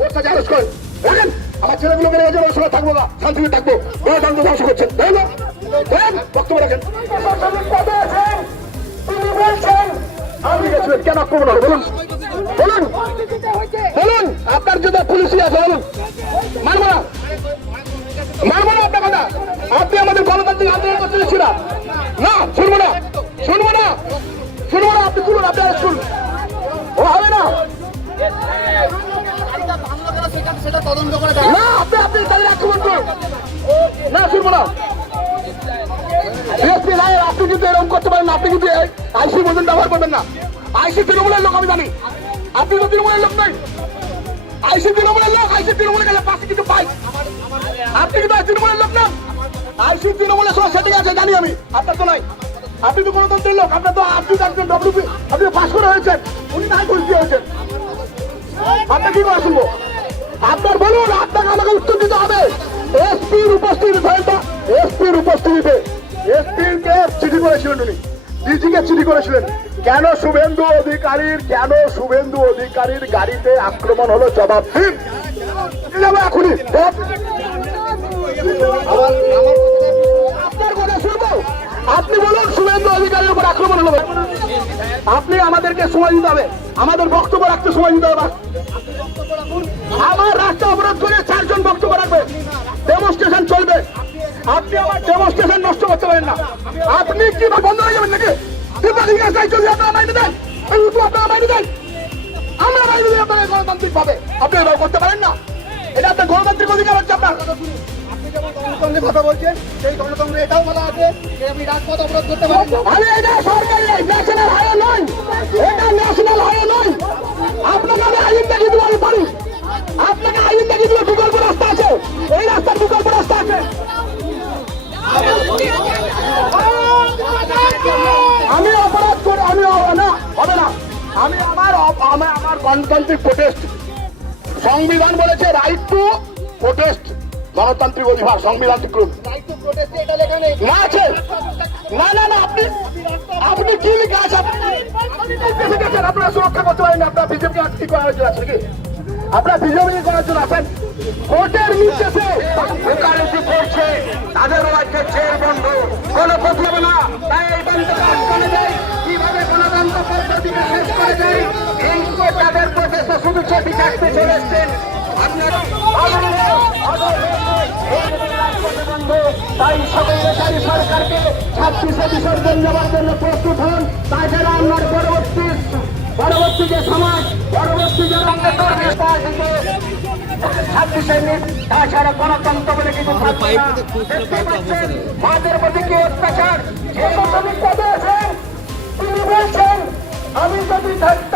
ওর আমার ছেলেগুলোকে নিয়ে যাব সময় থাকব না, শান্তিতে থাকব। ধ্বংস করছেন তাই না। বক্তব্য রাখেন। কেন আক্রমণ বলুন। বলুন। বলুন। আপনার যদি পুলিশই আছে, বলুন। মানবো না। মানবো না আপনার কথা। আপনি আমাদের গণতান্ত্রিক আন্দোলন করতে না, শুনব না। তদন্ত করে না, আপনি আপনি তাদের আক্রমণ করুন না, শুনব না। বিএসপি রায় আপনি কিন্তু এরকম করতে পারেন আপনি কিন্তু আইসি মতন ব্যবহার করবেন না। আইসি তৃণমূলের লোক, আমি জানি। আপনি তো তৃণমূলের লোক নয়। আইসি তৃণমূলের লোক, আইসি তৃণমূলের গেলে পাশে কিছু পাই আপনি কিন্তু তৃণমূলের লোক না। আইসি তৃণমূলের সঙ্গে সেটিং আছে, জানি আমি। আপনার তো নাই। আপনি তো গণতন্ত্রের লোক, আপনার তো আপনি একজন ডব্লিউপি আপনি পাশ করে হয়েছেন। উনি নাই ঘুষ হয়েছেন। আপনি কি করে শুনব? আপনার বলুন আপনাকে আমাকে উত্তর দিতে হবে। এসপির উপস্থিতি ধরেনটা এসপির উপস্থিতিতে। এসপিকে চিঠি করেছিলেন উনি। ডিজিকে চিঠি করেছিলেন। কেন শুভেন্দু অধিকারীর কেন শুভেন্দু অধিকারীর গাড়িতে আক্রমণ হলো জবাব যাব এখনই। আপনি আমাদেরকে সময় দিতে হবে। আমাদের বক্তব্য রাখতে সময় দিতে হবে। আমার রাস্তা অবরোধ করে চারজন বক্তব্য রাখবে। ডেমনস্ট্রেশন চলবে। আপনি আমার ডেমনস্ট্রেশন নষ্ট করতে পারেন না। আপনি কি বন্ধ হয়ে যাবেন নাকি? ত্রিপাঠী আপনারা মাইনে দেন। আপনারা মাইনে দেন। আমরা মাইনে দিই আপনারা গণতান্ত্রিক ভাবে। আপনি করতে পারেন না। এটা আপনার গণতান্ত্রিক অধিকার হচ্ছে আপনার। আপনি যেমন গণতন্ত্রের কথা বলছেন সেই গণতন্ত্রে এটাও বলা আছে যে আপনি রাজপথ অবরোধ করতে পারেন না। সরকারি আমি গণতান্ত্রিক প্রোটেস্ট সংবিধান বলেছে রাইট টু প্রোটেস্ট গণতান্ত্রিক অধিকার সংবিধান স্বীকৃত রাইট টু প্রোটেস্টে এটা লেখা নেই। না আছে। না না না আপনি আপনি কি লিখে আছে গেছেন আপনারা সুরক্ষা করতে পারেন আপনার বিজেপি কি করার জন্য আছেন কি আপনার বিজেপি করার জন্য আছেন? কোর্টের নির্দেশে ছবি থাকতে চলে এসছেন আপনারা তাই সকল বেকারি সরকারকে ছাব্বিশে বিসর্জন দেওয়ার জন্য প্রস্তুত হন। তাছাড়া আপনার পরবর্তী পরবর্তী যে সমাজ পরবর্তী যে ছাব্বিশে মিনিট তাছাড়া গণতন্ত্র বলে কিছু। দেখতে পাচ্ছেন, মাদের প্রতি কি অত্যাচার? যে শ্রমিকরা দিয়েছেন তিনি বলছেন আমি যদি থাকতাম